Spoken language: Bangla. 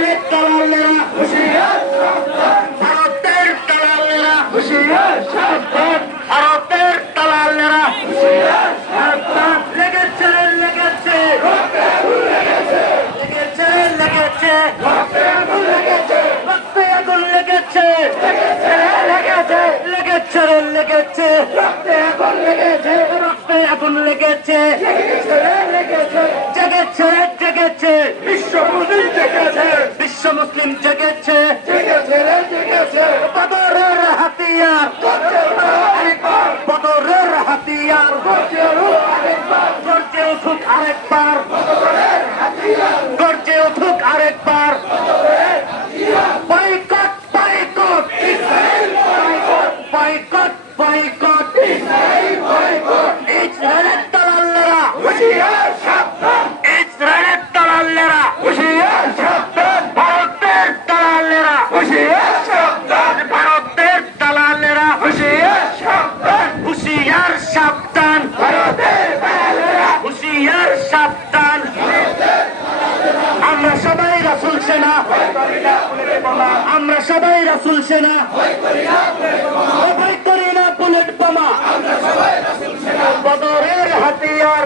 ভারত দালালেরা হুশিয়ার ভারতের দালালেরা হুশিয়ার সাবধান ভারতের দালালেরা হুশিয়ার সাবধান লেগেছে লেগেছে। লেগেছে লেগেছে। লেগেছে। লেগেছে লেগেছে লেগেছে। রক্তে লেগেছে। লেগেছে। লেগেছে লেগেছে। জেগেছে জেগেছে। বদরের হাতিয়ার। বদরের হাতিয়ার। গর্জে উঠুক আরেকবার। গর্জে উঠুক আরেকবার। Boycott boycott. বয়কট। বয়কট ইসরায়েলের দালালেরা। আমরা সবাই রাসুল সেনা। ভয় করি না বুলেট বোমা। বদরের হাতিয়ার।